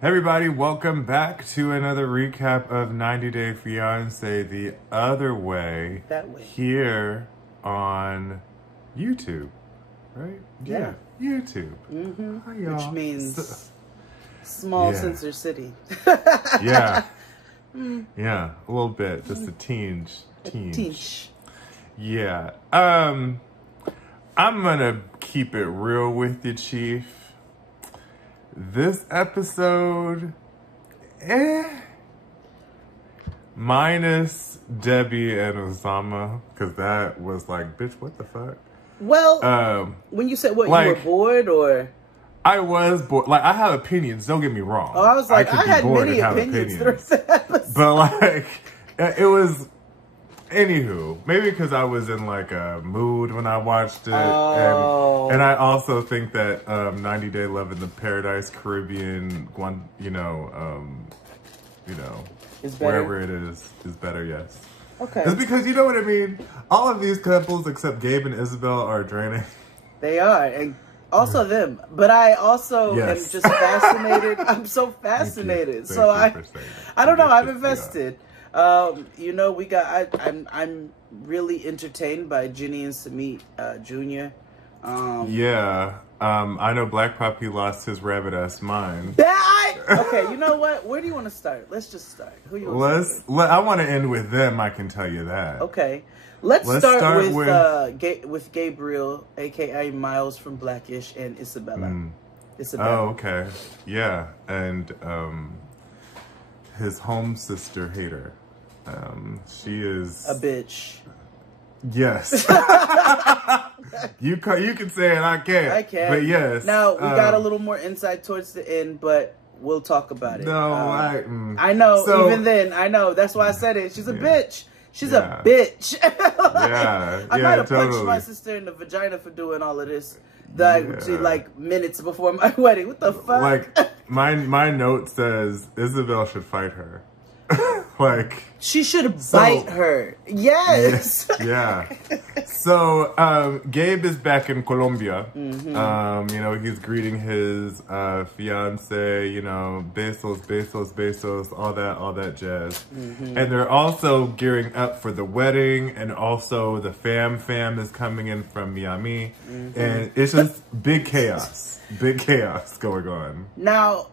Hey everybody, welcome back to another recap of 90 Day Fiancé the other way. That way. Here on YouTube, right? Yeah. YouTube. Mm-hmm. Hi, y'all. Which means small censor city. Yeah. Yeah, a little bit. Just a tinge. Yeah. I'm gonna keep it real with you, Chief. This episode, minus Debbie and Osama, because that was like, bitch, what the fuck? Well, when you said what, like, you were bored, or? I was bored. Like, I have opinions, don't get me wrong. Oh, I was like, I had many opinions through the episode. But like, it was... Anywho, maybe because I was in like a mood when I watched it, and I also think that 90 Day Love in the Paradise Caribbean, wherever it is better. Yes. Okay. It's because you know what I mean. All of these couples except Gabe and Isabel are draining. They are, and also them. But I also am just fascinated. I'm so fascinated. I don't know. I'm invested. You know, I'm really entertained by Ginny and Samit Jr. I know Black Puppy lost his rabbit ass mind. Okay, you know what? Where do you want to start? Let's just start. Who you want to start? I want to end with them, I can tell you that. Okay. Let's start with Gabriel, aka Miles from Blackish, and Isabella. Oh, okay. Yeah, and his home sister Hater. She is a bitch. Yes. you can say it, I can't. I can. But yes. Now we got a little more insight towards the end, but we'll talk about it. No, I know. So, even then, I know. That's why I said it. She's a bitch. She's a bitch. I might have punched my sister in the vagina for doing all of this. Like minutes before my wedding. What the fuck? Like my note says Isabel should fight her. Like she should bite her. Yes. Yeah. So Gabe is back in Colombia. You know, he's greeting his fiance, you know, besos, all that jazz. And they're also gearing up for the wedding, and also the fam is coming in from Miami. And it's just big chaos going on. Now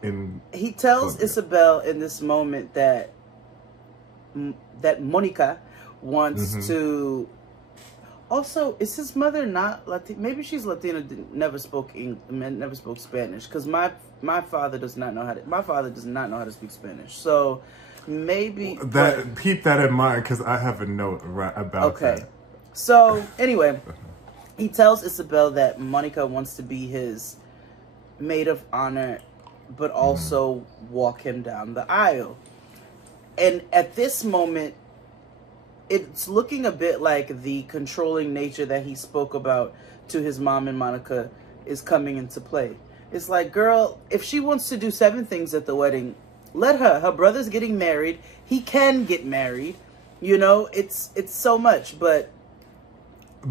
he tells Colombia. Isabel in this moment that Monica wants to. Also, is his mother not Latina? Maybe she's Latina. Never spoke Spanish. Because my father does not know how to. My father does not know how to speak Spanish. So maybe keep that in mind, because I have a note about that. Okay. So anyway, he tells Isabel that Monica wants to be his maid of honor, but also walk him down the aisle. And at this moment, it's looking a bit like the controlling nature that he spoke about to his mom and Monica is coming into play. It's like, girl, if she wants to do 7 things at the wedding, let her. Her brother's getting married. He can get married. You know, it's so much, but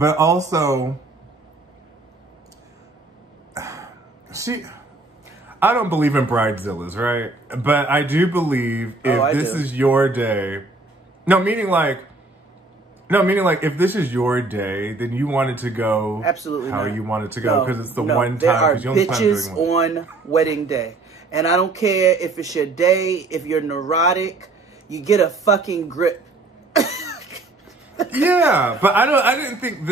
also I don't believe in bridezillas, right? But I do believe if this is your day. Meaning like if this is your day, then you want it to go absolutely how you want it to go, because it's the one time. There are bitches on wedding day, and I don't care if it's your day. If you're neurotic, you get a fucking grip. Yeah, but I didn't think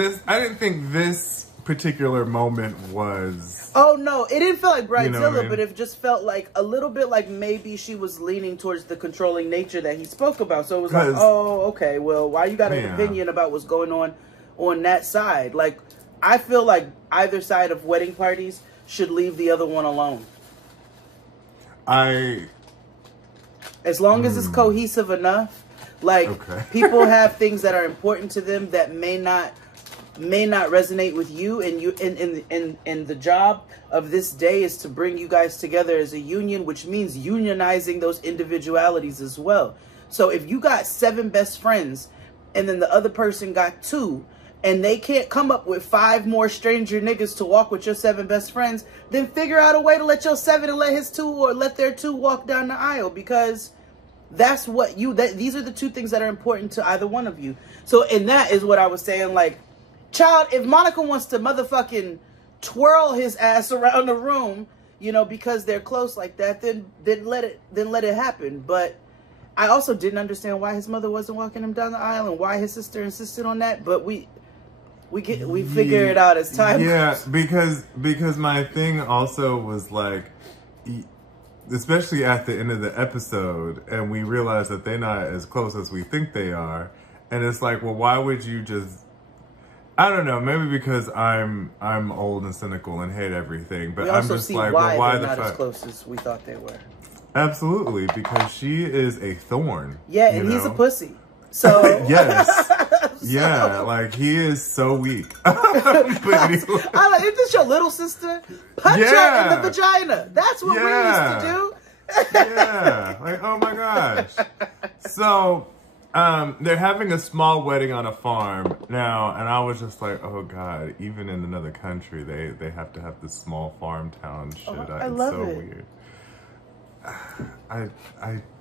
this particular moment was. Oh no, it didn't feel like Bridezilla, you know what I mean? But it just felt like a little bit like maybe she was leaning towards the controlling nature that he spoke about. So it was like, oh, okay, well, why you got an opinion about what's going on that side? Like, I feel like either side of wedding parties should leave the other one alone. As long as it's cohesive enough. Like, people have things that are important to them that may not resonate with you, and the job of this day is to bring you guys together as a union, which means unionizing those individualities as well. So if you got 7 best friends and then the other person got 2, and they can't come up with 5 more stranger niggas to walk with your 7 best friends, then figure out a way to let your 7 and let his 2 or let their 2 walk down the aisle, because that's what these are the 2 things that are important to either one of you. So, and that is what I was saying, like, child, if Monica wants to motherfucking twirl his ass around the room, you know, because they're close like that, then let it happen. But I also didn't understand why his mother wasn't walking him down the aisle and why his sister insisted on that. But we figure it out as time goes. because my thing also was like, especially at the end of the episode, and we realize that they're not as close as we think they are, and it's like, well, why would you just? I don't know, maybe because I'm old and cynical and hate everything, but I'm just like, well, why the fuck? Not as close as we thought they were. Absolutely, because she is a thorn. Yeah, and he's a pussy. So yes, yeah, like he is so weak. But anyway. I like, is this your little sister? Punch her in the vagina. That's what we used to do. Yeah, like, oh my gosh. So. They're having a small wedding on a farm now, and I was just like, oh God, even in another country, they have to have this small farm town shit. I love so it. Weird.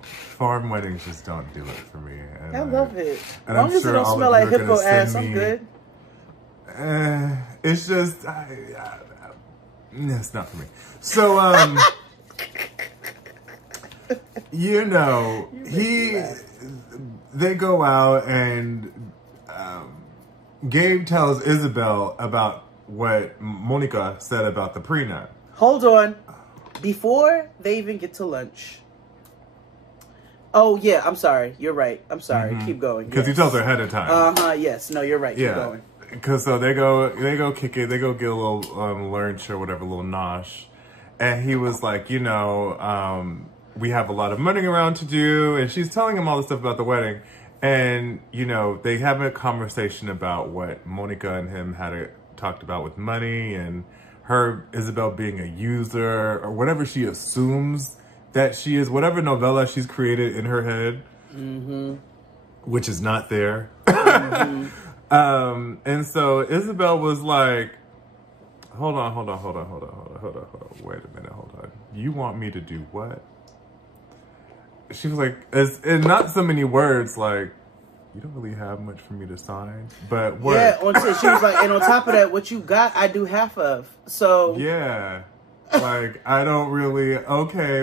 Farm weddings just don't do it for me. And I love it. And as long as it don't smell like hippo ass, I'm good. It's just, it's not for me. So, you know, they go out and Gabe tells Isabel about what Monica said about the prenup. Hold on. Before they even get to lunch. Oh, yeah, I'm sorry. You're right. I'm sorry. Keep going. Because he tells her ahead of time. Yes. No, you're right. Keep going. Because so they go kick it. They go get a little lunch or whatever, a little nosh. And he was like, you know, we have a lot of money around to do, and she's telling him all this stuff about the wedding, and you know they have a conversation about what Monica and him had talked about with money, and her Isabel being a user or whatever she assumes that she is, whatever novella she's created in her head, which is not there. And so Isabel was like, hold on, wait a minute, hold on. You want me to do what? She was like, in not so many words, like, you don't really have much for me to sign, but work. Yeah, she was like, and on top of that, what you got, I do half of. So yeah, like I don't really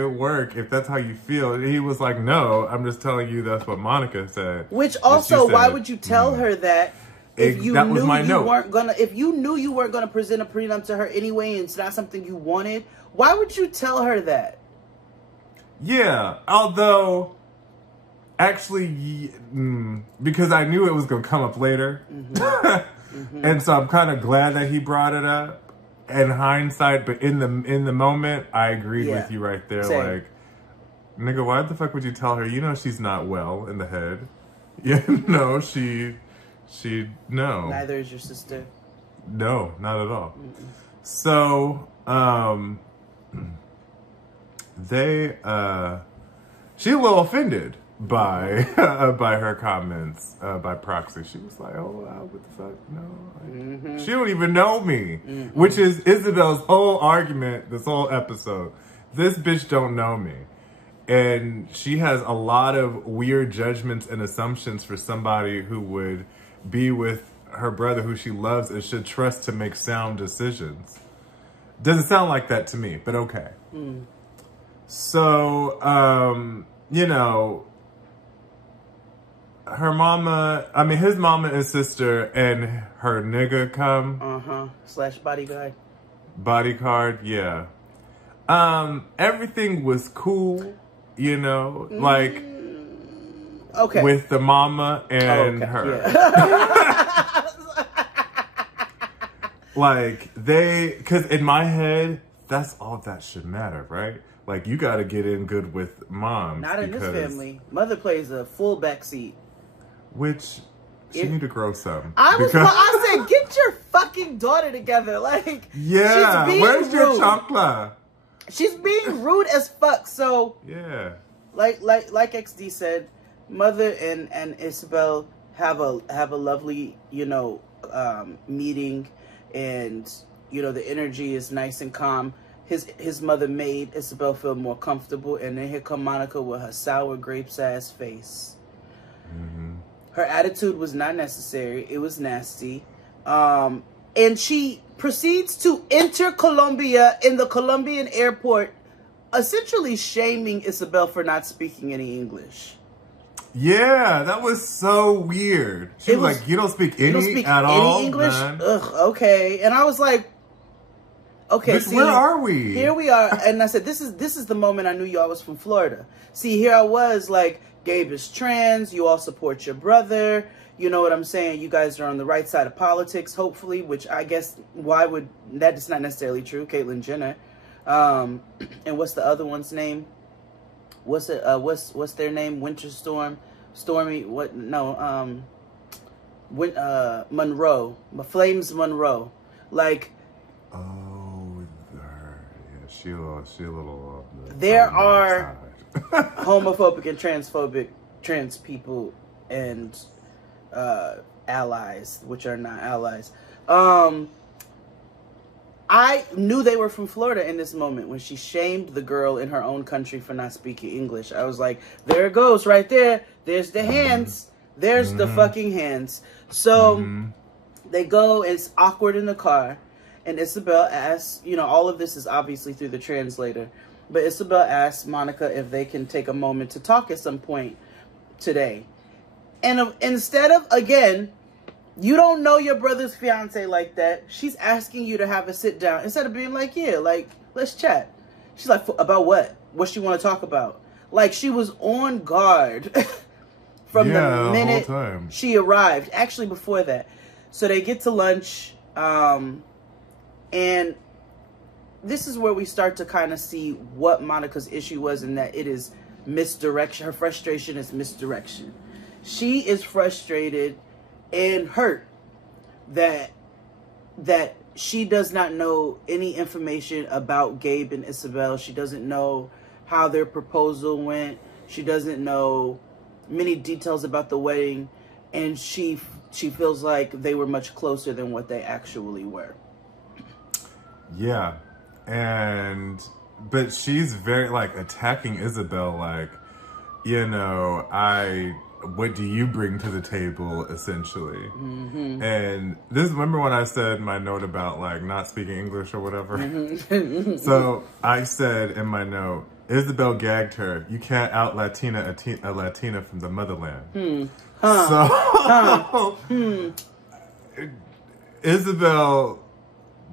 work if that's how you feel. And he was like, no, I'm just telling you that's what Monica said. Which also, why would you tell her that? If you knew you weren't gonna present a prenup to her anyway, and it's not something you wanted, why would you tell her that? Yeah, although, actually, because I knew it was going to come up later. And so I'm kind of glad that he brought it up in hindsight, but in the moment, I agreed with you right there. Same. Like, nigga, why the fuck would you tell her? You know she's not well in the head. Yeah, no, no. Neither is your sister. No, not at all. So, she's a little offended by by her comments by proxy. She was like, oh wow, what the fuck, no, she don't even know me. Which is Isabel's whole argument this whole episode. This bitch don't know me, and she has a lot of weird judgments and assumptions for somebody who would be with her brother who she loves and should trust to make sound decisions. Doesn't sound like that to me, but okay. So, you know, his mama and sister and her nigga come. / bodyguard. Bodyguard, yeah. Everything was cool, you know, like, with the mama and her. Yeah. Like, because in my head, that's all that should matter, right? Like, you got to get in good with mom. Not in this family. Mother plays a full backseat. Which, she need to grow some. I said, get your fucking daughter together. Like, yeah, where's your chancla? She's being rude as fuck. So, yeah. Like XD said, Mother and Isabel have a lovely, you know, meeting, and you know the energy is nice and calm. His mother made Isabel feel more comfortable, and then here come Monica with her sour grapes ass face. Her attitude was not necessary. It was nasty. And she proceeds to enter Colombia in the Colombian airport, essentially shaming Isabel for not speaking any English. Yeah, that was so weird. She was like, you don't speak any at all? Any English? Man. Ugh, okay. And I was like, okay, bitch, see, where are we? Here we are. And I said, this is the moment I knew y'all was from Florida. See, here I was like, Gabe is trans. You all support your brother. You know what I'm saying? You guys are on the right side of politics, hopefully, which I guess, why would, that is not necessarily true. Caitlyn Jenner. And what's the other one's name? What's it, what's their name? Winter Storm? Stormy, what, no, Monroe. Flames Monroe. Like, oh, her, yeah, she a little, there are homophobic and transphobic trans people and allies, which are not allies. I knew they were from Florida in this moment when she shamed the girl in her own country for not speaking English. I was like, there it goes right there. There's the hands. There's the fucking hands. So they go, it's awkward in the car. And Isabel asks, you know, all of this is obviously through the translator. But Isabel asks Monica if they can take a moment to talk at some point today. And instead of, again, you don't know your brother's fiance like that. She's asking you to have a sit down. Instead of being like, yeah, like, let's chat. She's like, about what? What she want to talk about? Like, she was on guard from the minute she arrived. Actually, before that. So they get to lunch. And this is where we start to kind of see what Monica's issue was, and that it is misdirection. Her frustration is misdirection. She is frustrated and hurt that she does not know any information about Gabe and Isabel. She doesn't know how their proposal went. She doesn't know many details about the wedding, and she feels like they were much closer than what they actually were. Yeah. But she's very like attacking Isabel, like, you know, what do you bring to the table, essentially? And remember when I said my note about like not speaking English or whatever? So I said in my note, Isabel gagged her. You can't out Latina a Latina from the motherland. Isabel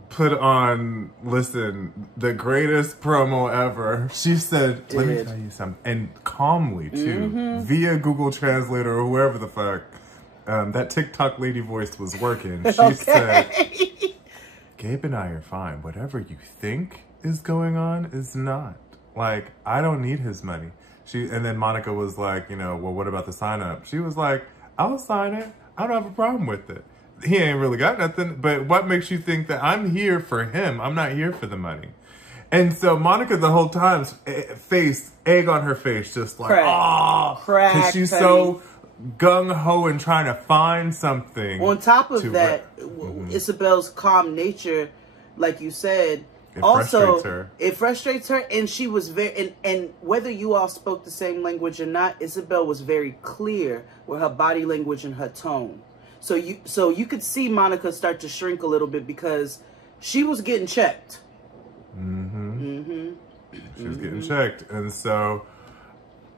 put on, listen, the greatest promo ever. She said, let me tell you something. And calmly, too. Via Google Translator or whoever the fuck. That TikTok lady voice was working. She said, Gabe and I are fine. Whatever you think is going on is not. Like, I don't need his money. And then Monica was like, you know, well, what about the sign up? She was like, I'll sign it. I don't have a problem with it. He ain't really got nothing, but what makes you think that I'm here for him? I'm not here for the money. And so Monica the whole time, egg on her face, just like, oh, because she's so gung-ho and trying to find something. On top of that, Isabel's calm nature, like you said, it frustrates her, and she was very, and whether you all spoke the same language or not, Isabel was very clear with her body language and her tone. So you could see Monica start to shrink a little bit because she was getting checked. She was getting checked. And so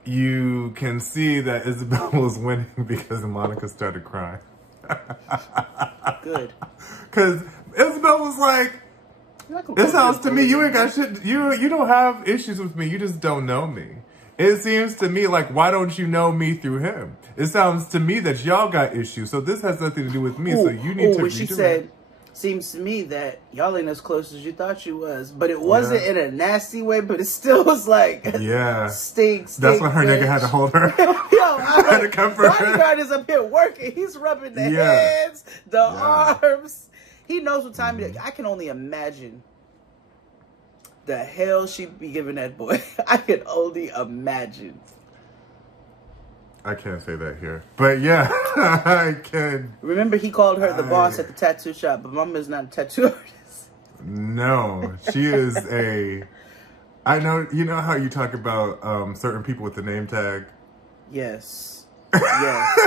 you can see that Isabel was winning because Monica started crying. Good. Because Isabel was like, it sounds to me you ain't got shit. You don't have issues with me. You just don't know me. It seems to me like, why don't you know me through him? It sounds to me that y'all got issues, so this has nothing to do with me, so you need to redirect. She said, seems to me that y'all ain't as close as you thought you was. But it wasn't in a nasty way, but it still was like, stinks. That's when her nigga had to hold her. Had to comfort her. Bodyguard is up here working. He's rubbing the hands, the arms. He knows what time it is. I can only imagine the hell she'd be giving that boy. I can only imagine. I can't say that here. But yeah, I can. Remember, he called her the boss at the tattoo shop, but Mama is not a tattoo artist. No, she is a... I know, you know how you talk about certain people with the name tag? Yes. Yes.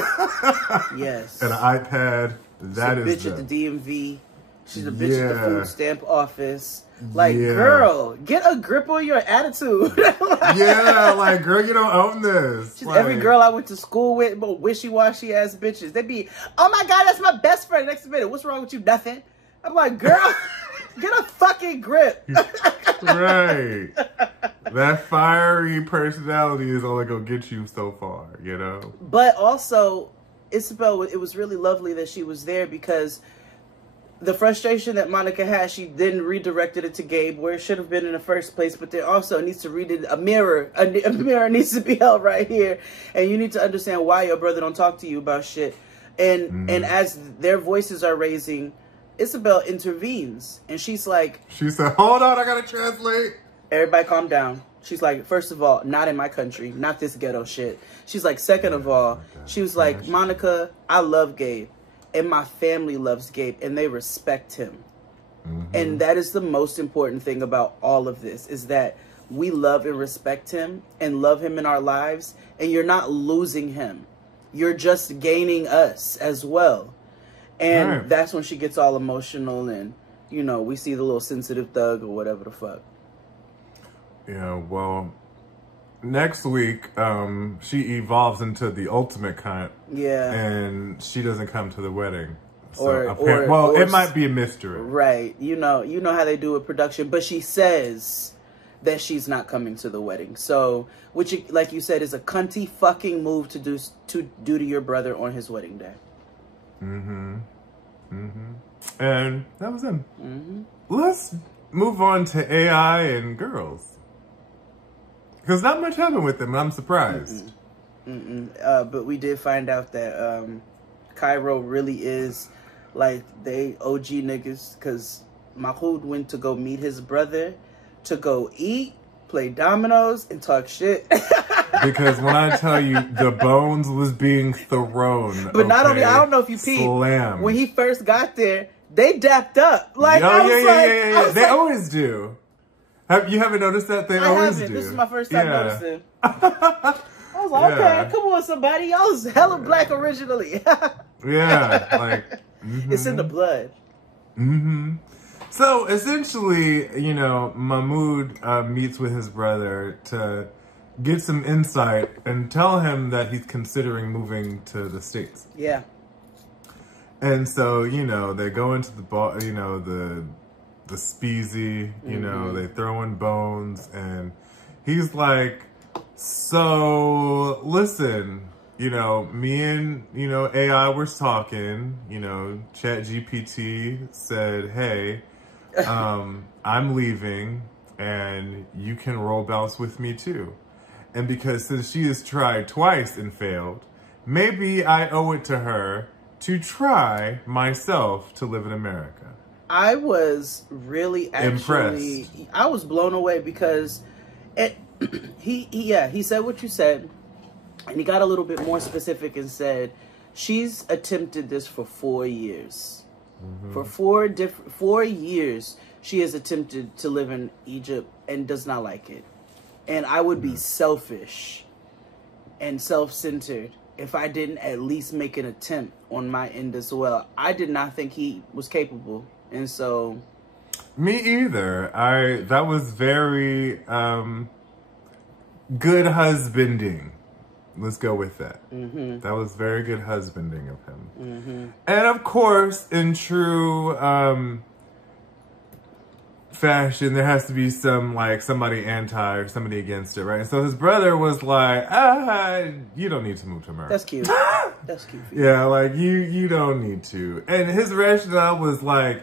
Yes. And an iPad. That is She's a bitch at the DMV. She's a bitch at the food stamp office. Like, girl, get a grip on your attitude. Yeah, like, girl, you don't own this. She's like, every girl I went to school with, but wishy-washy ass bitches. They be, oh my God, that's my best friend. Next minute, what's wrong with you? Nothing. I'm like, girl, get a fucking grip. Right. That fiery personality is only gonna get you so far, you know? But also, Isabel, it was really lovely that she was there because the frustration that Monica had, she then redirected it to Gabe where it should have been in the first place, but there also needs to read it, a mirror needs to be held right here, and you need to understand why your brother don't talk to you about shit. And as their voices are raising, Isabel intervenes, and she said, hold on, I gotta translate. Everybody calm down. She's like, first of all, not in my country, not this ghetto shit. She's like, second of all, she was like, Monica, I love Gabe. And my family loves Gabe, and they respect him. And that is the most important thing about all of this, is that we love and respect him and love him in our lives, and you're not losing him. You're just gaining us as well. And that's when she gets all emotional, and, you know, we see the little sensitive thug or whatever the fuck. Yeah, well, next week, she evolves into the ultimate cunt. Yeah. And she doesn't come to the wedding. So well, it might be a mystery. Right. You know how they do with production, but she says that she's not coming to the wedding. So, which, like you said, is a cunty fucking move to do to your brother on his wedding day. And that was him. Let's move on to AI and girls. Because not much happened with them, I'm surprised. But we did find out that Cairo really is like they OG niggas, because Mahoud went to go meet his brother to go eat, play dominoes, and talk shit. Because when I tell you, the bones was being thrown. But not only, I don't know if you peeped, when he first got there, they dapped up. Like, yeah. They always do. You haven't noticed that? They always do. This is my first time noticing. I was like, okay, come on, somebody. Y'all was hella black originally. It's in the blood. So, essentially, you know, Mahmoud meets with his brother to get some insight and tell him that he's considering moving to the States. Yeah. And so, you know, they go into the bar, you know, the speezy, you know, they throw in bones, and he's like, so listen, you know, me and, you know, AI was talking, you know, ChatGPT said, hey, I'm leaving and you can roll bounce with me too. And because since she has tried twice and failed, maybe I owe it to her to try myself to live in America. I was really impressed. I was blown away because he said what you said, and he got a little bit more specific and said she's attempted this for 4 years. For 4 years, she has attempted to live in Egypt and does not like it. And I would be selfish and self-centered if I didn't at least make an attempt on my end as well. I did not think he was capable. And so... Me either. That was very good husbanding. Let's go with that. That was very good husbanding of him. And of course, in true fashion, there has to be some, like, somebody anti or somebody against it, right? And so his brother was like, you don't need to move to America. That's cute. That's cute for you. Yeah, like, you don't need to. And his rationale was like,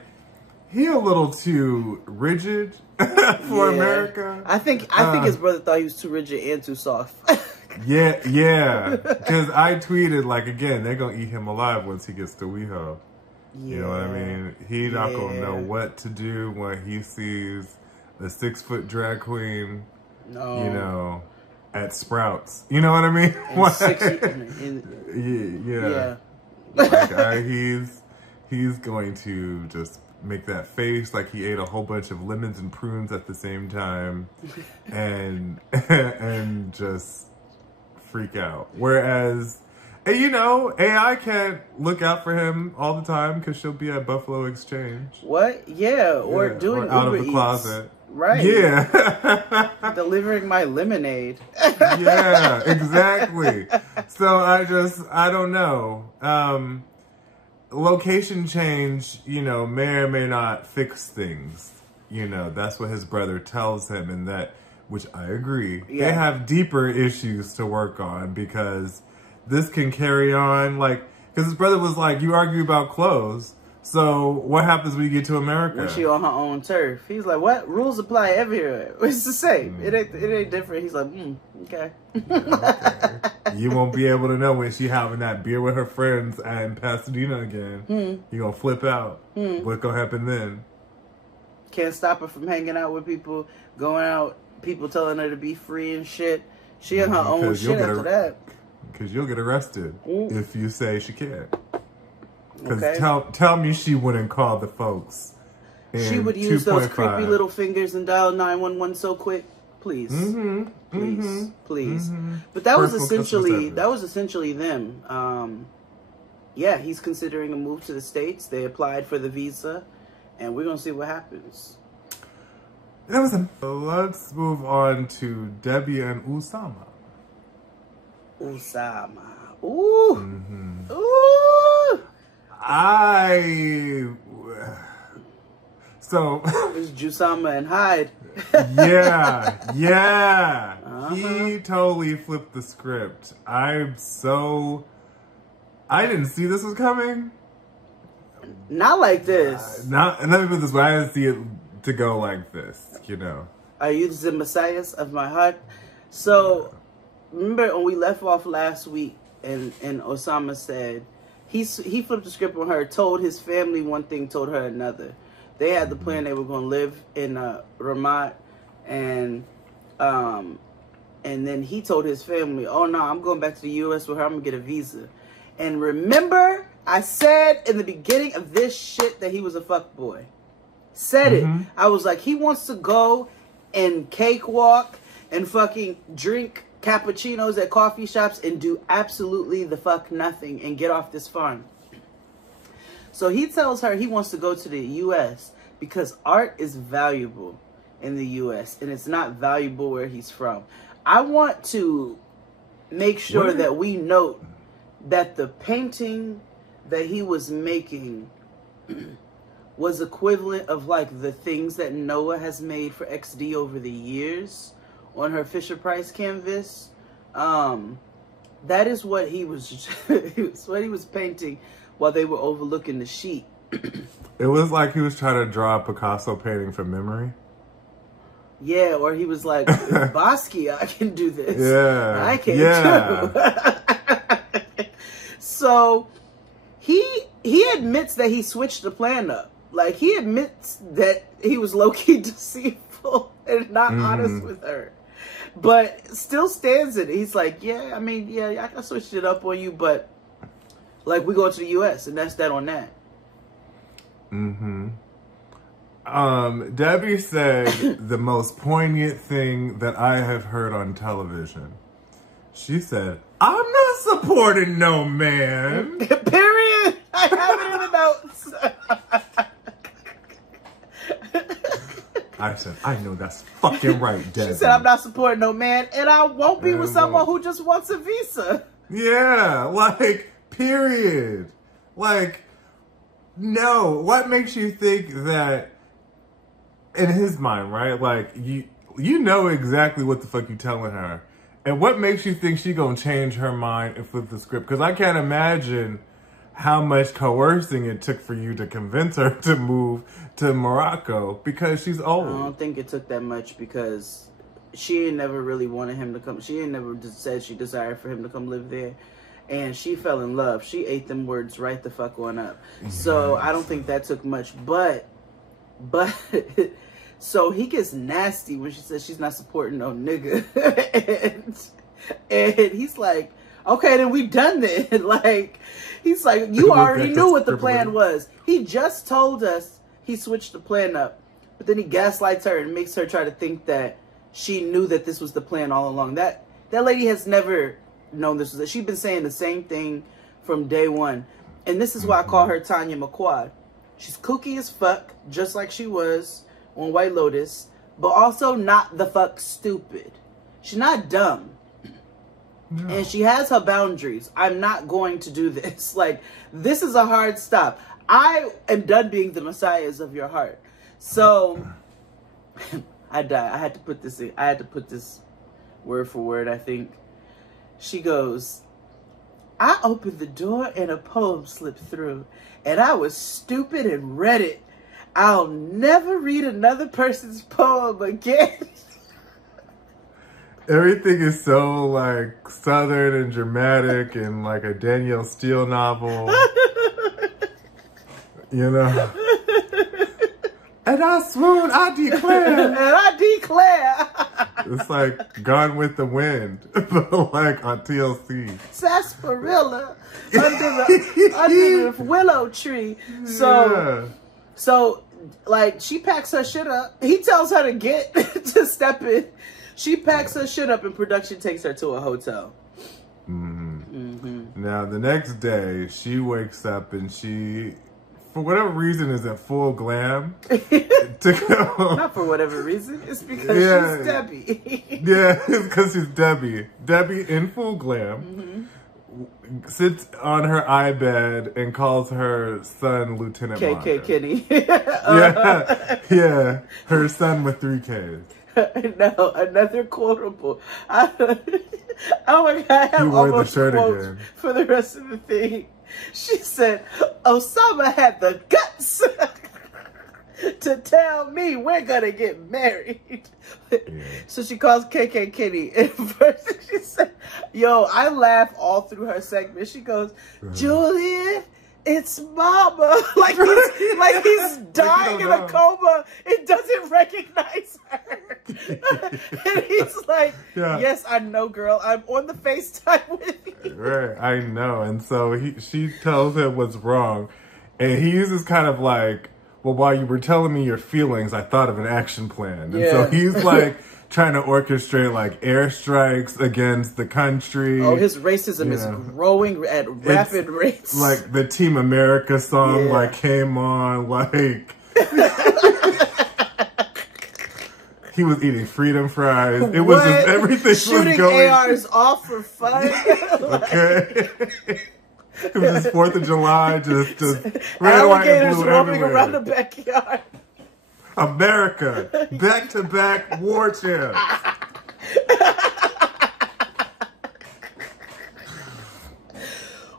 he a little too rigid for America. I think his brother thought he was too rigid and too soft. Yeah. Because I tweeted, like, again, they're going to eat him alive once he gets to WeHo. Yeah. You know what I mean? He not going to know what to do when he sees a 6-foot drag queen. No. You know. at Sprouts. You know what I mean? Yeah. Like, he's going to just make that face like he ate a whole bunch of lemons and prunes at the same time, and just freak out. Whereas, you know, AI can't look out for him all the time because she'll be at Buffalo Exchange. What? Yeah, or doing or out Uber of the Eats. closet. Right. Yeah. Delivering my lemonade. Yeah, exactly. So I don't know. Location change, you know, may or may not fix things. You know, that's what his brother tells him, and that, which I agree. Yeah. They have deeper issues to work on, because this can carry on, like, because his brother was like, you argue about clothes, so what happens when you get to America? When she on her own turf. He's like, what? Rules apply everywhere. It's the same. It ain't different. He's like, okay. Okay. You won't be able to know when she having that beer with her friends in Pasadena again. You're going to flip out. What's going to happen then? Can't stop her from hanging out with people, going out, people telling her to be free and shit. She on her own shit after that. Because you'll get arrested if you say she can't. Because tell me she wouldn't call the folks. She would use those creepy little fingers and dial 911 so quick. Please. Please. But that was essentially them. Yeah, he's considering a move to the States. They applied for the visa, and we're going to see what happens. Let's move on to Debbie and Usama. Ooh. Ooh. So it's Jusama and Hyde. Yeah. He totally flipped the script. I didn't see this was coming. Not like this. And let me put it this way, I didn't see it to go like this, you know. Are you the messiahs of my heart? So remember when we left off last week, and Osama said he flipped the script on her, told his family one thing, told her another. They had the plan they were going to live in Ramat, and then he told his family, oh no, I'm going back to the U.S. with her, I'm going to get a visa. And remember, I said in the beginning of this shit that he was a fuckboy. Said it. I was like, he wants to go and cakewalk and fucking drink cappuccinos at coffee shops and do absolutely the fuck nothing and get off this farm. So he tells her he wants to go to the U.S. because art is valuable in the U.S. and it's not valuable where he's from. I want to make sure that we note that the painting that he was making was equivalent of like the things that Noah has made for XD over the years on her Fisher-Price canvas. That is what he was what he was painting while they were overlooking the sheet. It was like he was trying to draw a Picasso painting from memory. Yeah, or he was like, Bosky, I can do this. Yeah. I can too. So he admits that he switched the plan up. Like, he admits that he was low-key deceitful and not honest with her. But still stands in it. He's like, yeah, I mean, yeah, I switched it up on you, but like, we go to the U.S. and that's that on that. Debbie said the most poignant thing that I have heard on television. She said, I'm not supporting no man. Period. I have it in the notes. I said, I know that's fucking right, Debbie. She said, I'm not supporting no man, and I won't be with someone who just wants a visa. Yeah, like, period. Like, no. What makes you think that, in his mind, right? Like, you know exactly what the fuck you telling her. And what makes you think she gonna change her mind and flip the script? Because I can't imagine how much coercing it took for you to convince her to move to Morocco because she's old. I don't think it took that much because she ain't never really wanted him to come. She ain't never said she desired for him to come live there. And she fell in love. She ate them words right the fuck on up. So I don't think that took much. But So he gets nasty when she says she's not supporting no nigga. and he's like, okay, then we done then. Like, he's like, you already knew what the plan was. He just told us he switched the plan up. But then he gaslights her and makes her try to think that she knew that this was the plan all along. That lady has never known this was it. She's been saying the same thing from day one. And this is why I call her Tanya McQuad. She's kooky as fuck, just like she was on White Lotus, but also not the fuck stupid. She's not dumb. No. And she has her boundaries. I'm not going to do this. Like, this is a hard stop. I am done being the messiahs of your heart. So, I died. I had to put this in. I had to put this word for word, I think. She goes, I opened the door and a poem slipped through. And I was stupid and read it. I'll never read another person's poem again. Everything is so, like, southern and dramatic and like a Danielle Steele novel. You know? And I swoon, I declare. And I declare. It's like Gone with the Wind, but like on TLC. Sarsaparilla under the willow tree. So, like, she packs her shit up. He tells her to get to step in. She packs her shit up and production takes her to a hotel. Now, the next day, she wakes up and she, for whatever reason, is at full glam. To go. Not for whatever reason. It's because she's Debbie. Yeah, it's because she's Debbie. Debbie in full glam. Sits on her iBed and calls her son Lieutenant KK Kenny. Yeah, her son with 3 Ks. No, another quotable. Oh my God, I have almost quotes again for the rest of the thing. She said, Osama had the guts to tell me we're gonna get married. So she calls KK Kenny. And first she said, yo, I laugh all through her segment. She goes, Julian, it's Mama. Like he's dying in a coma. It doesn't recognize her. And he's like, yes, I know, girl. I'm on the FaceTime with you. Right, I know. And so she tells him what's wrong. And he uses kind of like, well, while you were telling me your feelings, I thought of an action plan. And so he's like trying to orchestrate like airstrikes against the country. Oh, his racism is growing at rapid rates. Like the Team America song like came on, like he was eating freedom fries. It was just everything Shooting was going. ARs off for fun. Okay. It was just 4th of July, just red, alligators white, and blue roaming everywhere. around the backyard. America, back-to-back war champs.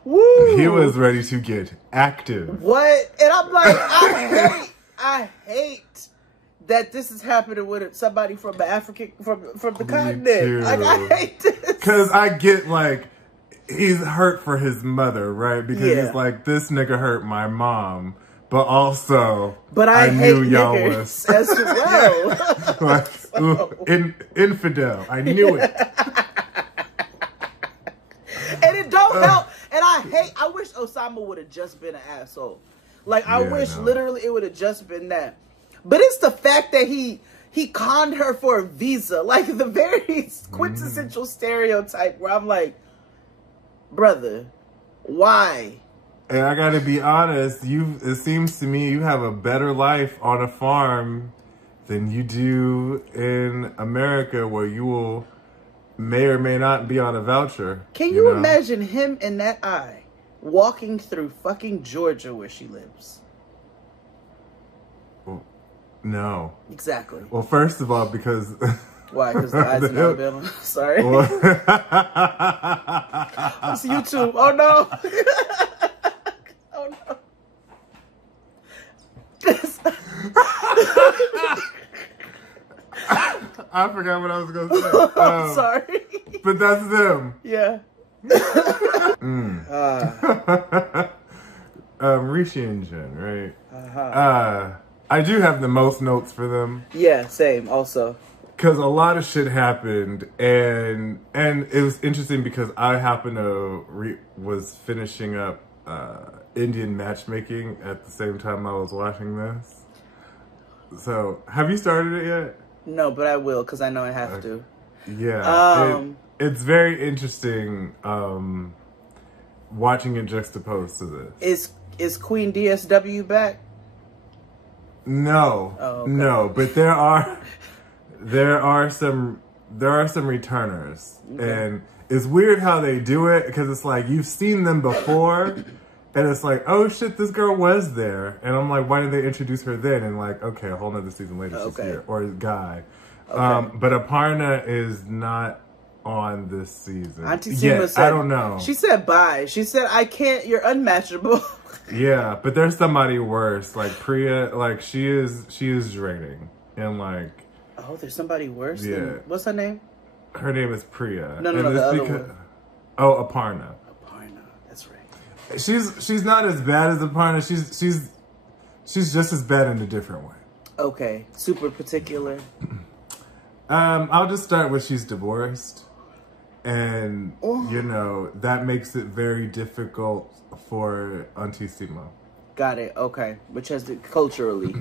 Woo! He was ready to get active. What? And I'm like, I hate that this is happening with somebody from the from the continent. Like, I hate this. Because I get like, he's hurt for his mother, right? Because he's like, this nigga hurt my mom. But also, I knew y'all was as well. Like, ooh, infidel. I knew it. And it don't help. And I wish Osama would have just been an asshole. Like, I wish literally it would have just been that. But it's the fact that he conned her for a visa. Like, the very quintessential stereotype where I'm like, brother, why? And I gotta be honest, it seems to me you have a better life on a farm than you do in America, where you may or may not be on a voucher. Can you imagine him in that eye walking through fucking Georgia where she lives? No. Exactly. Well, first of all, because... Why? Because the eyes in Alabama? Sorry. Well, it's YouTube. Oh, no. Oh, no. I forgot what I was going to say. I'm sorry. But that's them. Yeah. Rishi and Jen, right? I do have the most notes for them. Yeah, same. Also, because a lot of shit happened, and it was interesting because I happened to was finishing up Indian matchmaking at the same time I was watching this. So, have you started it yet? No, but I will because I know I have to. Yeah, it's very interesting watching it juxtaposed to this. Is Queen DSW back? No, oh, okay. No, but there are some returners, okay. And it's weird how they do it because it's like you've seen them before. And it's like, oh shit, this girl was there. And I'm like, why didn't they introduce her then? And like, okay, a whole nother season later, she's here. Or guy. Okay. But Aparna is not on this season. Auntie Seema said, I don't know. She said bye. She said, I can't, you're unmatchable. Yeah, but there's somebody worse. Like Priya, like she is draining. And like... Oh, there's somebody worse? Yeah. What's her name? Her name is Priya. No, the other one. Oh, Aparna. That's right. She's not as bad as Aparna. She's just as bad in a different way. Okay, super particular. I'll just start with she's divorced, and you know that makes it very difficult for Auntie Seema. Got it. Okay, which has to culturally.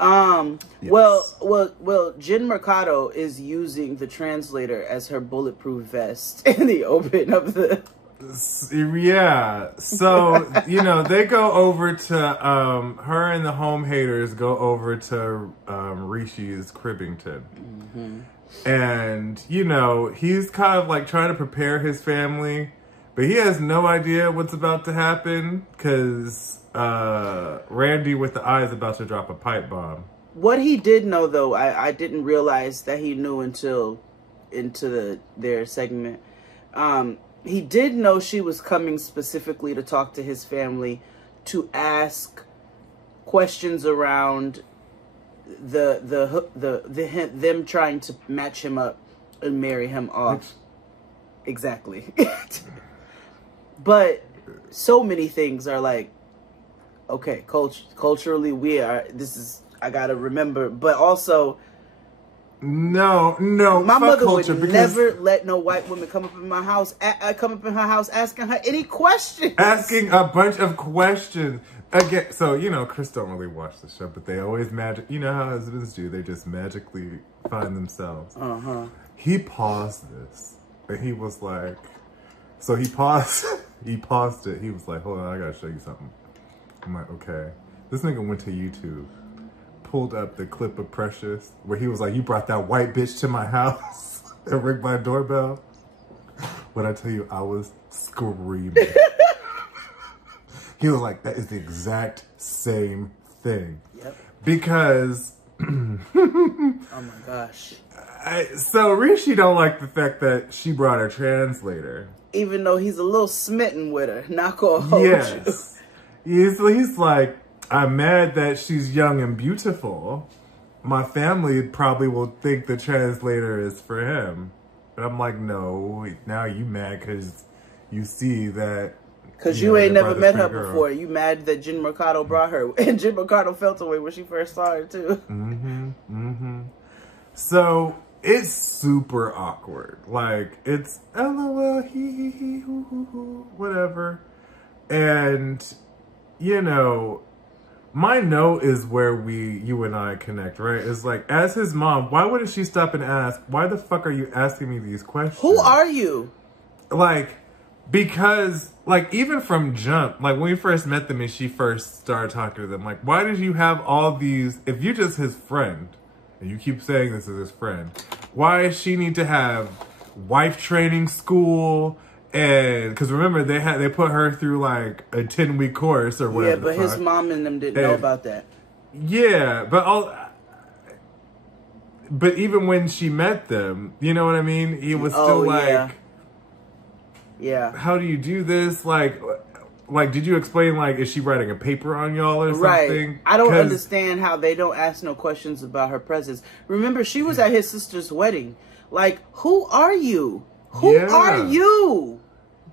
Yes. Well, Jen Mercado is using the translator as her bulletproof vest in the open of the. Yeah, so you know they go over to her and the home haters go over to Rishi's Cribbington, and you know he's kind of like trying to prepare his family, but he has no idea what's about to happen because Randy with the eye is about to drop a pipe bomb. What he did know though, I didn't realize that he knew until into their segment. He did know she was coming specifically to talk to his family, to ask questions around them trying to match him up and marry him off. Exactly. But so many things are like, okay, culturally I gotta remember, but also. No. My mother would never let no white woman come up in my house, come up in her house asking her any questions. Asking a bunch of questions. Again, so, you know, Chris don't really watch the show, but they always you know how husbands do, they just magically find themselves. He paused this, and he was like, so he paused it. He was like, hold on, I gotta show you something. I'm like, okay. This nigga went to YouTube. Pulled up the clip of Precious where he was like, you brought that white bitch to my house and ring my doorbell. When I tell you, I was screaming. He was like, that is the exact same thing. Yep. Because oh my gosh. So Rishi don't like the fact that she brought her translator. Even though he's a little smitten with her, not gonna hold you. He's like, I'm mad that she's young and beautiful. My family probably will think the translator is for him. But I'm like, no, now you mad because you see that. Because you ain't never met her before. You mad that Jen Mercado brought her. And Jen Mercado felt away when she first saw her too. So it's super awkward. Like, it's LOL, he, hoo, whatever. And, you know, my note is where you and I connect, right? It's like, as his mom, why wouldn't she stop and ask, why the fuck are you asking me these questions? Who are you? Like, because, like, even from jump, like, when we first met them and she first started talking to them, like, why did you have all these, if you're just his friend, and you keep saying this is his friend, why does she need to have wife training school? And because remember they put her through like a 10-week course or whatever. Yeah, but his mom and them didn't know about that. Yeah, but even when she met them, you know what I mean? He was still like, yeah. How do you do this? Like, did you explain like is she writing a paper on y'all or something? Right. I don't understand how they don't ask no questions about her presence. Remember, she was at his sister's wedding. Like, who are you? Who are you?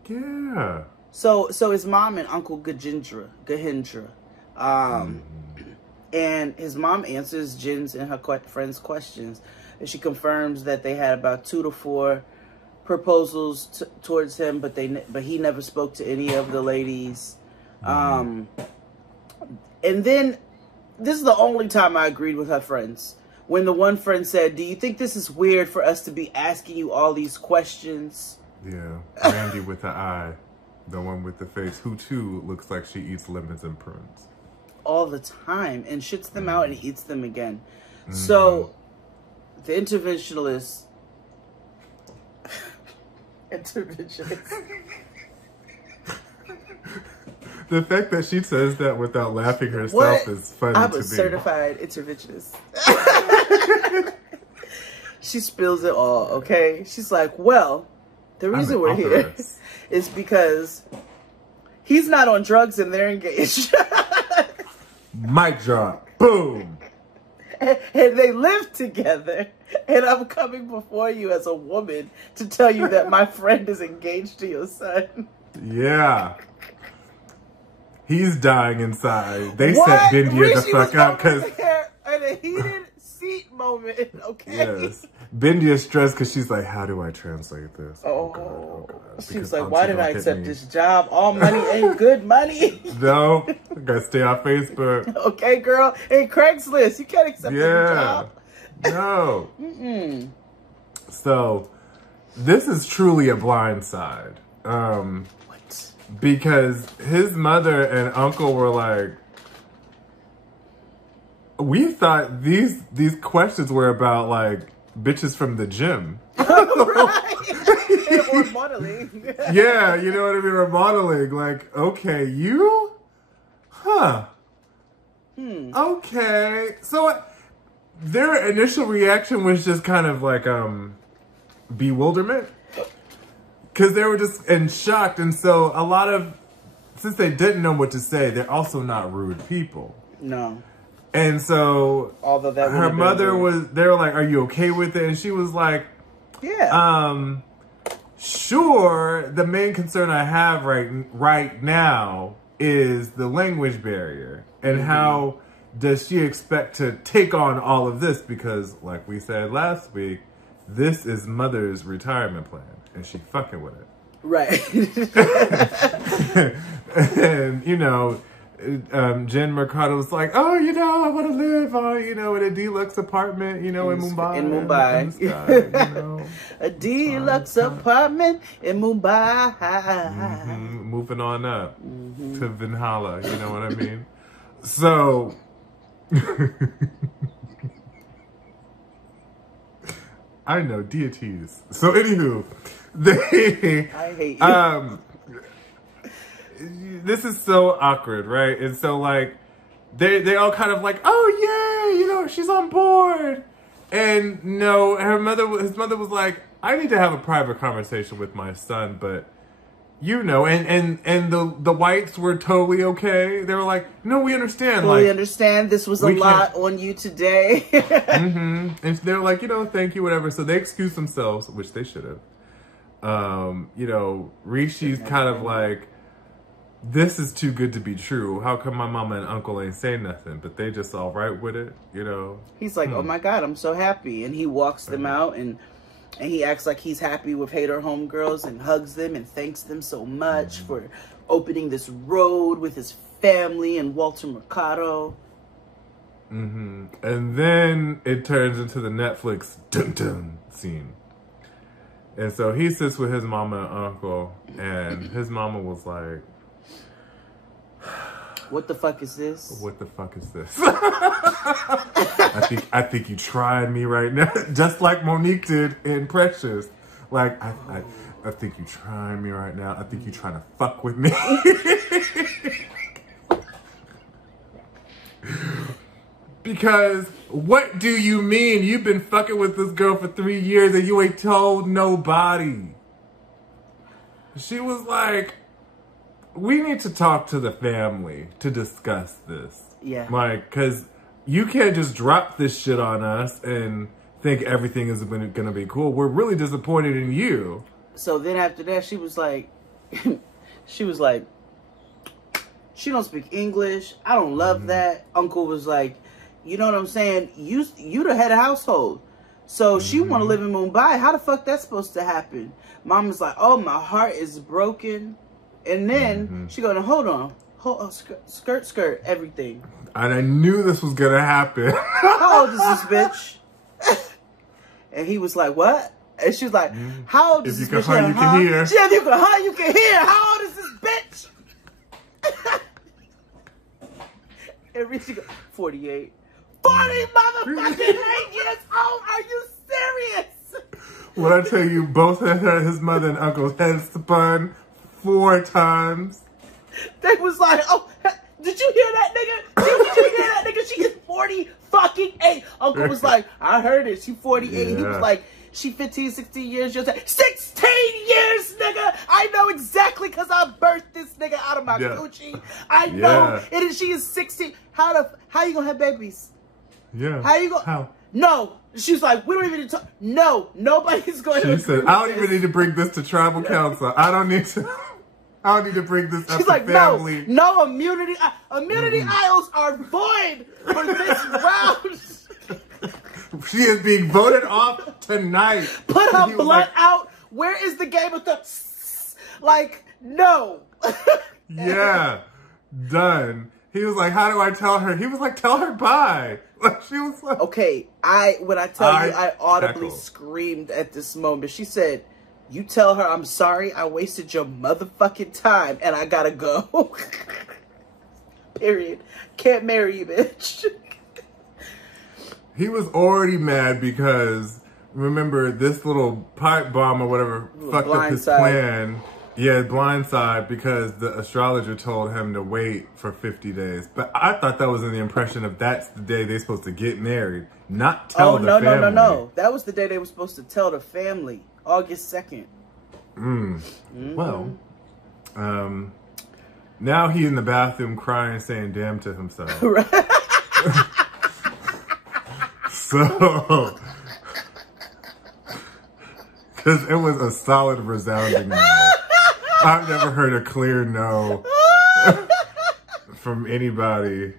Yeah. So his mom and Uncle Gahindra, And his mom answers Jin's and her friend's questions. And she confirms that they had about 2 to 4 proposals towards him, but he never spoke to any of the ladies. And then, this is the only time I agreed with her friends. When the one friend said, do you think this is weird for us to be asking you all these questions? Yeah, Randy with the eye. The one with the face, who too looks like she eats lemons and prunes. All the time, and shits them out and eats them again. So, the interventionist... The fact that she says that without laughing herself is funny to me. I'm a certified interventionist. She spills it all, okay? She's like, well, the reason we're here is because he's not on drugs and they're engaged. Mic drop. Boom. And they live together. And I'm coming before you as a woman to tell you that my friend is engaged to your son. Yeah. He's dying inside. They set Bindia the fuck up because... in a heated seat moment, okay? Yes. Bindia's stressed because she's like, how do I translate this? Oh, God. Oh God. She was like, why did I accept this job? All money ain't good money. No, I gotta stay off Facebook. Okay, girl. Hey, Craigslist, you can't accept this job. No. So, this is truly a blind side. What? Because his mother and uncle were like, we thought these questions were about like bitches from the gym. Right. Or modeling. Yeah, you know what I mean? Or modeling. Like, okay, you? Huh. Okay. So their initial reaction was just kind of like bewilderment. Because they were just shocked. And so a lot of, since they didn't know what to say, they're also not rude people. No. And so although that her mother was, they were like, are you okay with it? And she was like, yeah. Sure. The main concern I have right now is the language barrier. And how does she expect to take on all of this? Because like we said last week, this is mother's retirement plan. And she fucking with it. Right. And, you know, Jen Mercado was like, oh, you know, I want to live, in a deluxe apartment, in Mumbai. In Mumbai. In the sky, a deluxe apartment in Mumbai. Moving on up to Valhalla, you know what I mean? So... I know, deities. So, anywho, I hate you. This is so awkward, right? And so, like, they all kind of like, oh, yay, she's on board. And no, his mother was like, I need to have a private conversation with my son, but, and the whites were totally okay. They were like, no, we understand. We understand. This was a lot on you today. And they're like, thank you, whatever. So they excused themselves, which they should have. Rishi's kind of like, this is too good to be true. How come my mama and uncle ain't saying nothing? But they just all right with it, He's like, oh my God, I'm so happy. And he walks them out and he acts like he's happy with Hater homegirls and hugs them and thanks them so much for opening this road with his family and Walter Mercado. And then it turns into the Netflix dun-dun scene. And so he sits with his mama and uncle, and his mama was like, what the fuck is this? What the fuck is this? I think you trying me right now, just like Monique did in Precious. Like, I think you trying me right now. I think you trying to fuck with me. Because what do you mean? You've been fucking with this girl for 3 years and you ain't told nobody. She was like, we need to talk to the family to discuss this. Yeah. Like, because you can't just drop this shit on us and think everything is going to be cool. We're really disappointed in you. So then after that, she was like, She don't speak English. I don't love that. Uncle was like, you know what I'm saying? You the head of household. So she want to live in Mumbai. How the fuck that's supposed to happen? Mom was like, oh, my heart is broken. And then she going, hold on, skirt, everything. And I knew this was going to happen. How old is this bitch? And he was like, what? And she was like, how old is this bitch? If you can hunt, you can hear. She said, if you can hunt, you can hear. How old is this bitch? And she goes, 48. 40 motherfucking 8 years old? Are you serious? When I tell you, both his mother and uncle's heads spun 4 times. They was like, oh, did you hear that nigga? Did you hear that nigga? She is 40 fucking 8. Uncle was like, I heard it. She 48. Yeah. He was like, she 15, 16 years. You're saying 16 years, nigga. I know exactly because I birthed this nigga out of my coochie. I know. And she is 16. How you gonna have babies? Yeah. How you gonna? How? No. She's like, we don't even need to talk. No, nobody's going to. She said, I don't even need to bring this to tribal council. I don't need to bring this up to family. No immunity. Immunity aisles are void for this round. She is being voted off tonight. Put her blood out. Where is the game of the... Like, no. Yeah. Done. He was like, how do I tell her? He was like, tell her bye. Like, she was like... Okay, when I audibly screamed at this moment. She said, you tell her I'm sorry I wasted your motherfucking time and I gotta go. Period. Can't marry you, bitch. He was already mad because, remember, this little pipe bomb or whatever fucked up his plan. Yeah, blindside, because the astrologer told him to wait for 50 days. But I thought that was in the impression of that's the day they're supposed to get married, not tell the family. No. That was the day they were supposed to tell the family, August 2nd. Well, now he in the bathroom crying, saying damn to himself. So, because it was a solid, resounding no. I've never heard a clear no from anybody.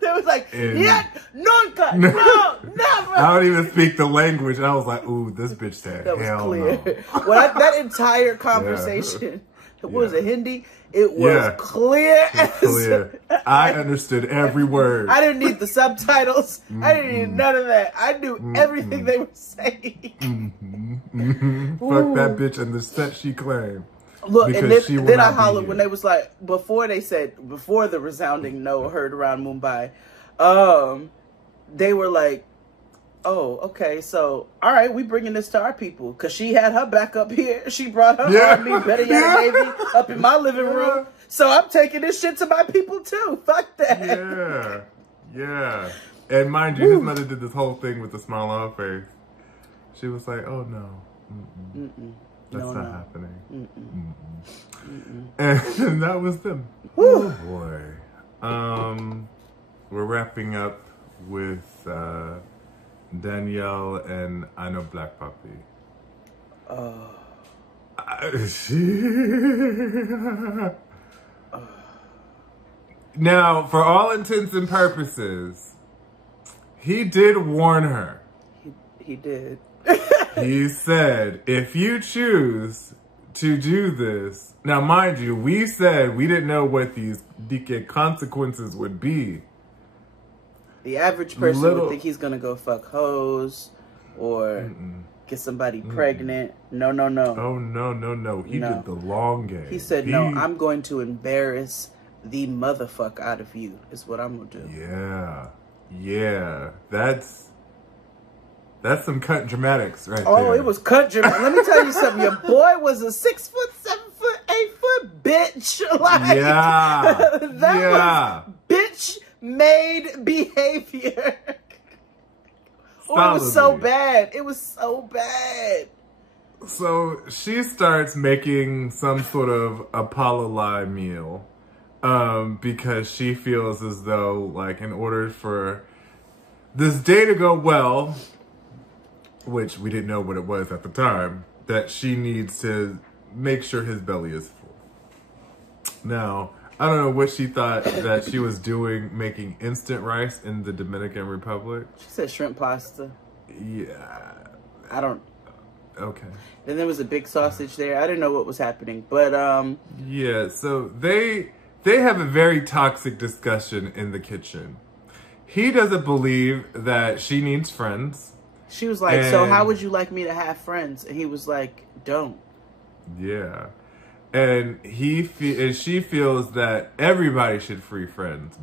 They was like, yeah, nunca, no, never. I don't even speak the language. I was like, ooh, this bitch said that was hell clear. No. Well, that entire conversation, what was it, Hindi? It was clear. Clear. I understood every word. I didn't need the subtitles. I didn't need none of that. I knew everything they were saying. Fuck that bitch and the set she claimed. Look, and then I hollered when they was like, before the resounding no heard around Mumbai, they were like, oh, okay, so, all right, we bringing this to our people. Because she had her back up here. She brought her army, better yet, Navy, up in my living room. So I'm taking this shit to my people, too. Fuck that. Yeah. And mind you, his mother did this whole thing with a smile on her face. She was like, oh, no. That's not happening. And that was them. Oh, boy. We're wrapping up with... Danielle and I Know Black Puppy. Now, for all intents and purposes, he did warn her. He did. He said, if you choose to do this... Now, mind you, we said we didn't know what these consequences would be. The average person would think he's gonna go fuck hoes or get somebody pregnant. No. Oh, no. He did the long game. He said, no, I'm going to embarrass the motherfucker out of you, is what I'm gonna do. Yeah. That's some cut dramatics right there. Oh, it was cut dramatic. Let me tell you something. Your boy was a 6 foot, 7 foot, 8 foot bitch. Like, that was bitch made behavior. Oh, it was so bad. It was so bad. So she starts making some sort of Apollo lie meal because she feels as though, like, in order for this day to go well, which we didn't know what it was at the time, that she needs to make sure his belly is full. Now, I don't know what she thought that she was doing, making instant rice in the Dominican Republic. She said shrimp pasta. Yeah. I don't. Okay. Then there was a big sausage there. I didn't know what was happening, but yeah. So they have a very toxic discussion in the kitchen. He doesn't believe that she needs friends. She was like, "So how would you like me to have friends?" And he was like, "Don't." Yeah. And she feels that everybody should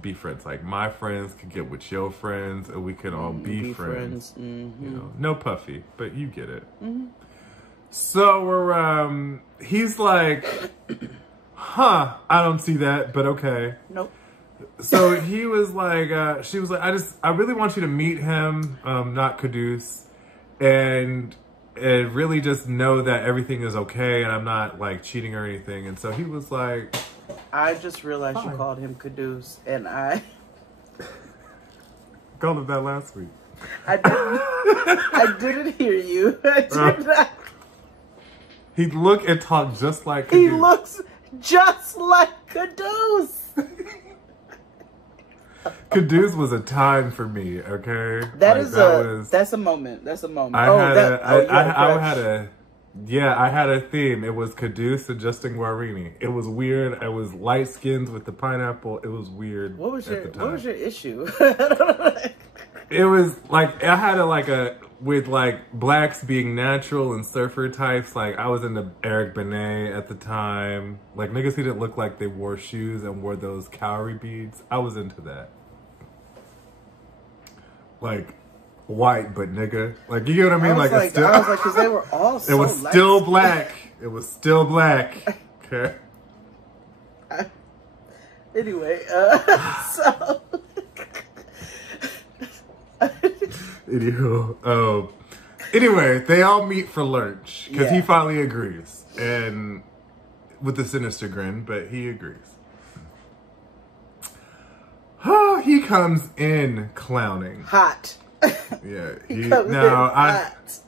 be friends. Like, my friends could get with your friends, and we can all be friends. Mm-hmm. You know, no puffy, but you get it. Mm-hmm. So he's like, "Huh, I don't see that, but okay." Nope. So he was like, she was like, I really want you to meet him, not Caduce, and really just know that everything is okay and I'm not like cheating or anything. And so he was like, I just realized fine. You called him Caduce, and I called him that last week. I didn't hear you. I did not. He look and talk just like Caduce. He looks just like Caduce. Caduce was a time for me, okay? That's a moment. That's a moment. I had a theme. It was Caduce and Justin Guarini. It was weird. It was light skins with the pineapple. It was weird. What was your issue? It was like I had with like blacks being natural and surfer types. Like, I was into Eric Benet at the time. Like, niggas who didn't look like they wore shoes and wore those cowrie beads. I was into that. Like, white, but nigga. Like, you get what I mean? I was like, because they were all so it was still black. It was still black. Okay. Anyway, so... Anyway, they all meet for lunch because he finally agrees, and with a sinister grin, but he agrees. He comes in clowning. Hot. Yeah. Hot.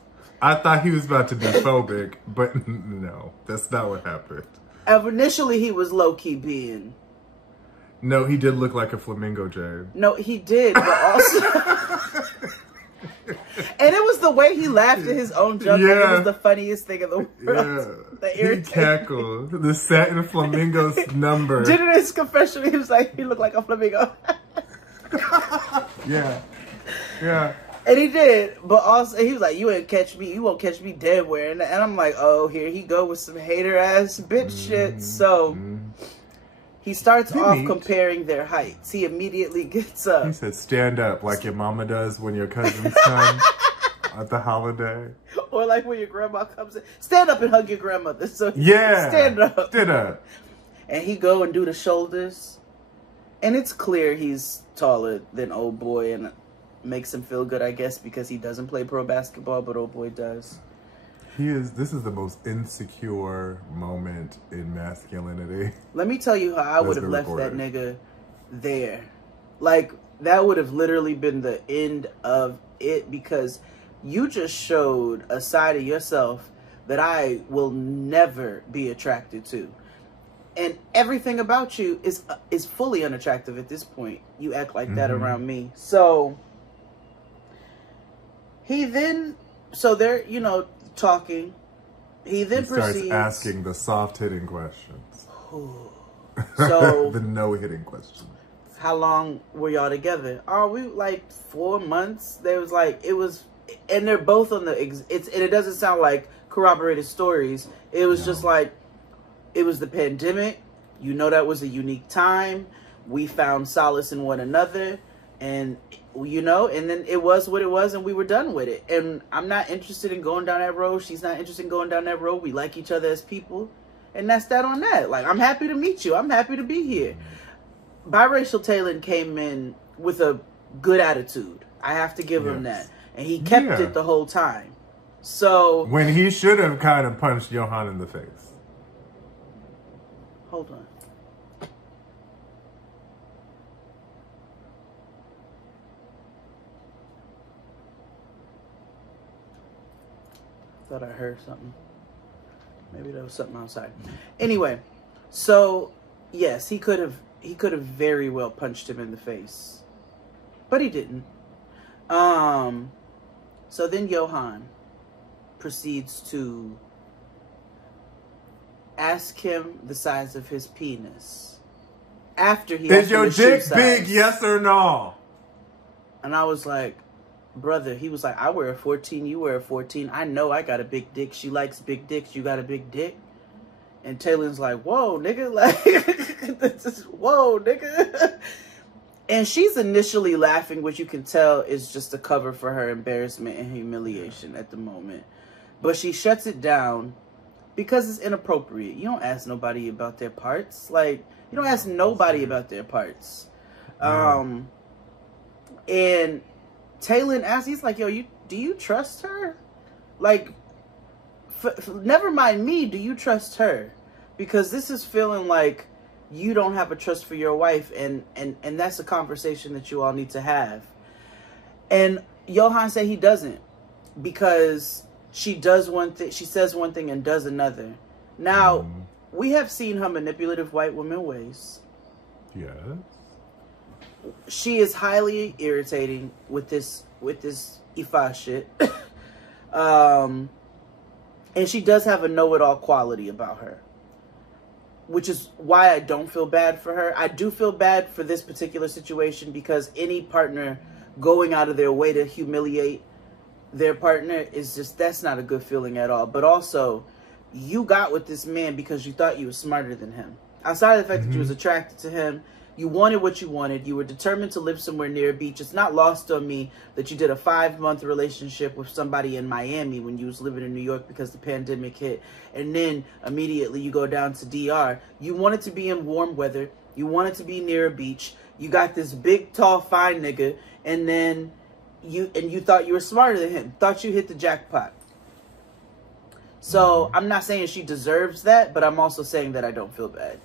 I thought he was about to be phobic, but no, that's not what happened. Initially, he was low-key being. No, he did look like a flamingo, Jade. No, he did, but also... And it was the way he laughed at his own joke. Yeah. Like, it was the funniest thing in the world. Yeah. He cackled. The satin flamingo's number. Did it in his confession? He was like, he looked like a flamingo. Yeah. Yeah. And he did, but also he was like, you won't catch me dead wearing that. And I'm like, oh, here he go with some hater ass bitch shit. So he starts off comparing their heights. He immediately gets up. He said, stand up like your mama does when your cousins come at the holiday. Or like when your grandma comes in. Stand up and hug your grandmother. So stand up. Stand up. And he go and do the shoulders. And it's clear he's taller than old boy, and makes him feel good, I guess, because he doesn't play pro basketball, but old boy does. This is the most insecure moment in masculinity. Let me tell you how I would have left that nigga there. Like, that would have literally been the end of it, because you just showed a side of yourself that I will never be attracted to. And everything about you is fully unattractive at this point. You act like that around me. So they're, talking. He proceeds, starts asking the soft-hitting questions. So the no-hitting questions. How long were y'all together? Oh, we like 4 months. There was like, and they're both on and it doesn't sound like corroborated stories. It was just like, it was the pandemic. That was a unique time. We found solace in one another. And, and then it was what it was, and we were done with it. And I'm not interested in going down that road. She's not interested in going down that road. We like each other as people. And that's that on that. Like, I'm happy to meet you. I'm happy to be here. Biracial Talon came in with a good attitude. I have to give him that. And he kept it the whole time. So when he should have kind of punched Johan in the face. Hold on. Thought I heard something. Maybe there was something outside. Anyway, so Yes, he could have very well punched him in the face. But he didn't. So then Johan proceeds to ask him the size of his penis. After he Is your dick big, yes or no? And I was like, brother, he was like, I wear a 14, you wear a 14. I know I got a big dick. She likes big dicks. You got a big dick? And Taylor's like, whoa, nigga. Like, whoa, nigga. And she's initially laughing, which you can tell is just a cover for her embarrassment and humiliation at the moment. But she shuts it down because it's inappropriate. You don't ask nobody about their parts. Like, you don't ask nobody about their parts. And Taylor asks, he's like, yo, do you trust her? Like, never mind me, do you trust her? Because this is feeling like you don't have a trust for your wife, and that's a conversation that you all need to have. And Johan said he doesn't, because she does one thing, she says one thing and does another. Now, we have seen her manipulative white woman ways. Yes. She is highly irritating with this Ifa shit. And she does have a know-it-all quality about her, which is why I don't feel bad for her. I do feel bad for this particular situation because any partner going out of their way to humiliate their partner is just, that's not a good feeling at all. But also, you got with this man because you thought you were smarter than him. Outside of the fact that you was attracted to him, you wanted what you wanted. You were determined to live somewhere near a beach. It's not lost on me that you did a 5-month relationship with somebody in Miami when you was living in New York because the pandemic hit. And then immediately you go down to DR. You wanted to be in warm weather. You wanted to be near a beach. You got this big, tall, fine nigga. And then you thought you were smarter than him. Thought you hit the jackpot. So I'm not saying she deserves that, but I'm also saying that I don't feel bad.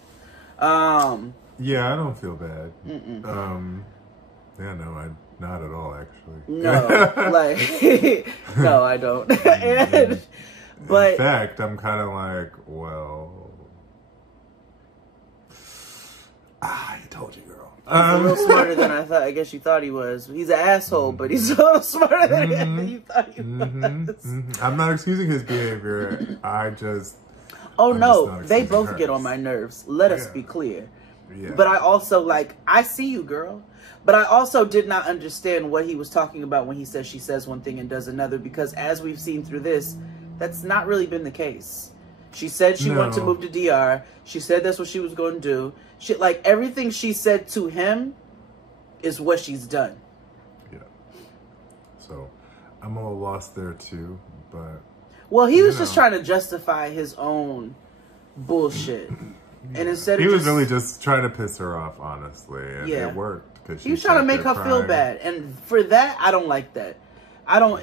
Yeah, I don't feel bad. Yeah, no, not at all, actually. No, like, no, I don't. But in fact, I'm kind of like, well, he told you, girl. He's a little smarter than I thought. I guess you thought he was. He's an asshole, but he's a little smarter than you thought he was. I'm not excusing his behavior. Oh, no, they both get on my nerves. Let us be clear. Yeah. But I also, like, I see you, girl. But I also did not understand what he was talking about when he says she says one thing and does another. Because as we've seen through this, that's not really been the case. She said she wanted to move to DR. She said that's what she was going to do. She, like, everything she said to him is what she's done. Yeah. So, I'm a little lost there, too. But... Well, he was just trying to justify his own bullshit. And instead of he was really just trying to piss her off, honestly, and it worked because he was trying to make her feel bad, and for that, I don't like that. I don't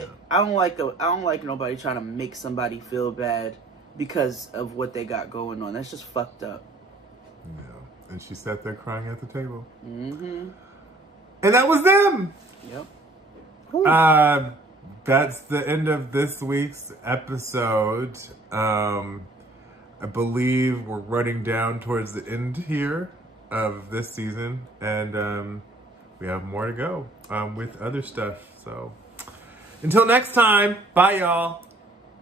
like nobody trying to make somebody feel bad because of what they got going on. That's just fucked up. Yeah, and she sat there crying at the table. And that was them. Yep. That's the end of this week's episode. I believe we're running down towards the end here of this season, and we have more to go with other stuff. So until next time, bye y'all.